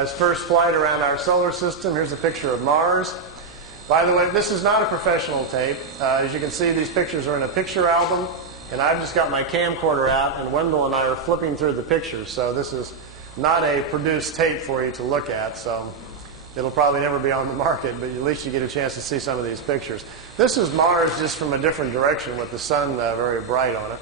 his first flight around our solar system. Here's a picture of Mars. By the way, this is not a professional tape. As you can see, these pictures are in a picture album, and I've just got my camcorder out, and Wendell and I are flipping through the pictures. So this is not a produced tape for you to look at, so it'll probably never be on the market, but at least you get a chance to see some of these pictures. This is Mars just from a different direction with the sun very bright on it.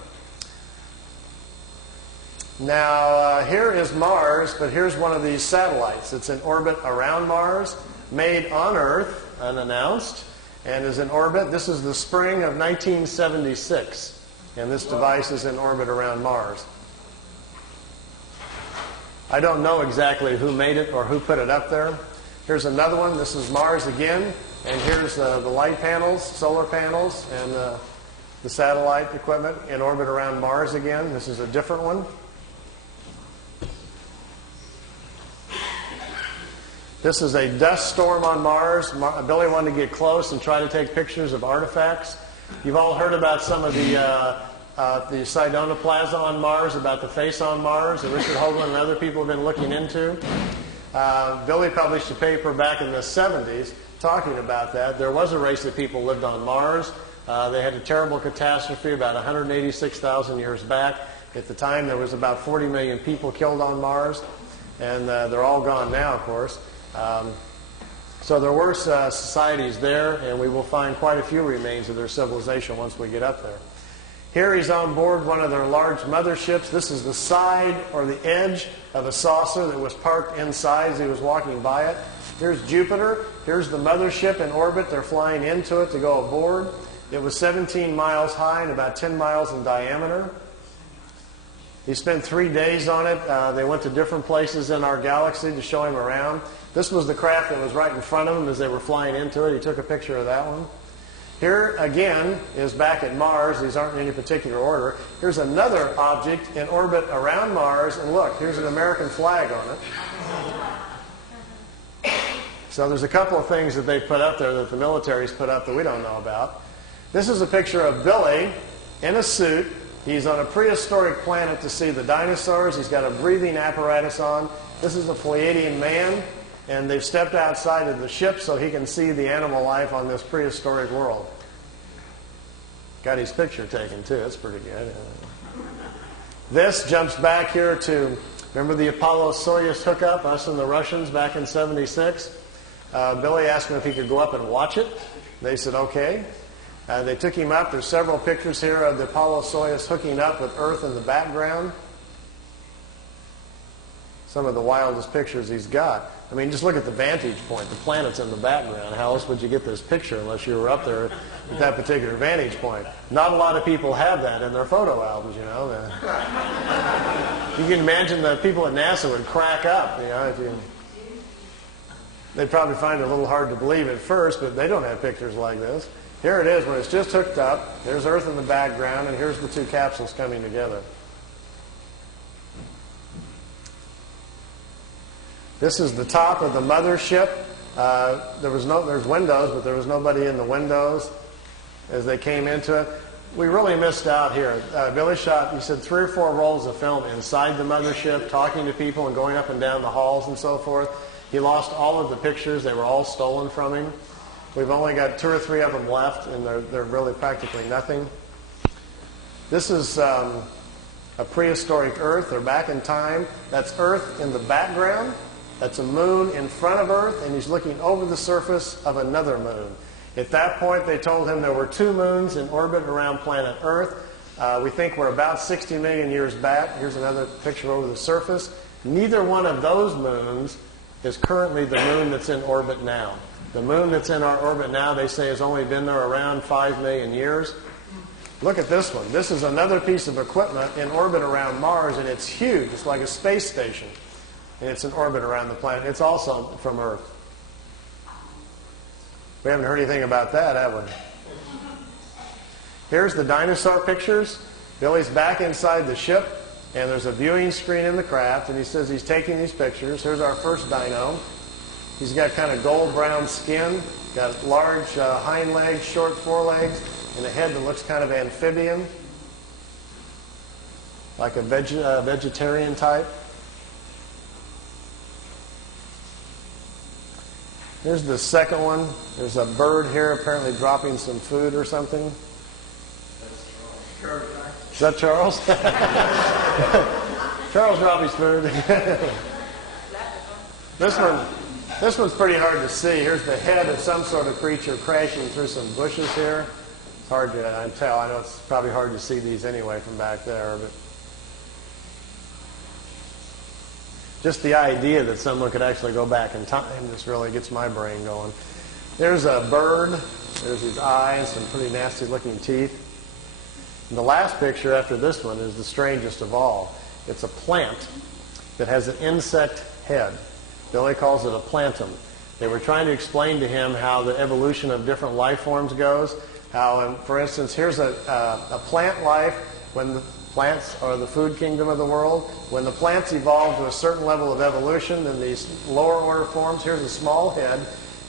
Now, here is Mars, but here's one of these satellites. It's in orbit around Mars, made on Earth, unannounced, and is in orbit. This is the spring of 1976, and this device is in orbit around Mars. I don't know exactly who made it or who put it up there. Here's another one. This is Mars again, and here's the light panels, solar panels, and the satellite equipment in orbit around Mars again. This is a different one. This is a dust storm on Mars. Billy wanted to get close and try to take pictures of artifacts. You've all heard about some of the Sidonoplasma on Mars, about the face on Mars that Richard Hoagland and other people have been looking into. Billy published a paper back in the 70s talking about that. There was a race of people lived on Mars. They had a terrible catastrophe about 186,000 years back. At the time, there was about 40 million people killed on Mars, and they're all gone now, of course. So there were societies there, and we will find quite a few remains of their civilization once we get up there. Here he's on board one of their large motherships. This is the side or the edge of a saucer that was parked inside as he was walking by it. Here's Jupiter. Here's the mothership in orbit. They're flying into it to go aboard. It was 17 miles high and about 10 miles in diameter. He spent 3 days on it. They went to different places in our galaxy to show him around. This was the craft that was right in front of him as they were flying into it. He took a picture of that one. Here, again, is back at Mars. These aren't in any particular order. Here's another object in orbit around Mars. And look, here's an American flag on it. So there's a couple of things that they put up there that the military's put up that we don't know about. This is a picture of Billy in a suit. He's on a prehistoric planet to see the dinosaurs. He's got a breathing apparatus on. This is a Pleiadian man, and they've stepped outside of the ship so he can see the animal life on this prehistoric world. Got his picture taken, too. That's pretty good. This jumps back here to, remember the Apollo-Soyuz hookup, us and the Russians back in '76? Billy asked him if he could go up and watch it. They said, okay. They took him up. There's several pictures here of the Apollo-Soyuz hooking up with Earth in the background. Some of the wildest pictures he's got. I mean, just look at the vantage point. The planet's in the background. How else would you get this picture unless you were up there at that particular vantage point? Not a lot of people have that in their photo albums, you know. You can imagine the people at NASA would crack up, you know. They'd probably find it a little hard to believe at first, but they don't have pictures like this. Here it is when it's just hooked up. There's Earth in the background, and here's the two capsules coming together. This is the top of the mothership. There's windows, but there was nobody in the windows as they came into it. We really missed out here. Billy shot, he said, 3 or 4 rolls of film inside the mothership, talking to people and going up and down the halls and so forth. He lost all of the pictures. They were all stolen from him. We've only got 2 or 3 of them left, and they're really practically nothing. This is a prehistoric Earth. They're back in time. That's Earth in the background. That's a moon in front of Earth, and he's looking over the surface of another moon. At that point, they told him there were 2 moons in orbit around planet Earth. We think we're about 60 million years back. Here's another picture over the surface. Neither one of those moons is currently the moon that's in orbit now. The moon that's in our orbit now, they say, has only been there around 5 million years. Look at this one. This is another piece of equipment in orbit around Mars, and it's huge. It's like a space station. And it's in orbit around the planet. It's also from Earth. We haven't heard anything about that, have we? Here's the dinosaur pictures. Billy's back inside the ship, and there's a viewing screen in the craft, and he says he's taking these pictures. Here's our first dino. He's got kind of gold-brown skin, got large hind legs, short forelegs, and a head that looks kind of amphibian, like a vegetarian type. Here's the second one. There's a bird here apparently dropping some food or something. Is that Charles? Charles dropped his food. This one's pretty hard to see. Here's the head of some sort of creature crashing through some bushes here. It's hard to tell. I know it's probably hard to see these anyway from back there, but just the idea that someone could actually go back in time just really gets my brain going. There's a bird. There's his eyes, some pretty nasty looking teeth. And the last picture after this one is the strangest of all. It's a plant that has an insect head. Billy calls it a plantum. They were trying to explain to him how the evolution of different life forms goes. How, for instance, here's a plant life when the plants are the food kingdom of the world. When the plants evolve to a certain level of evolution, then these lower order forms, here's a small head,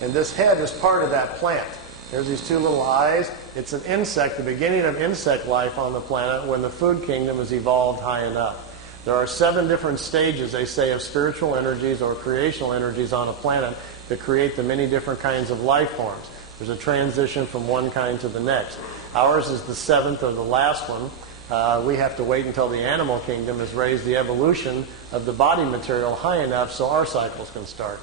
and this head is part of that plant. There's these two little eyes. It's an insect, the beginning of insect life on the planet when the food kingdom has evolved high enough. There are 7 different stages, they say, of spiritual energies or creational energies on a planet that create the many different kinds of life forms. There's a transition from one kind to the next. Ours is the 7th or the last one. We have to wait until the animal kingdom has raised the evolution of the body material high enough so our cycles can start.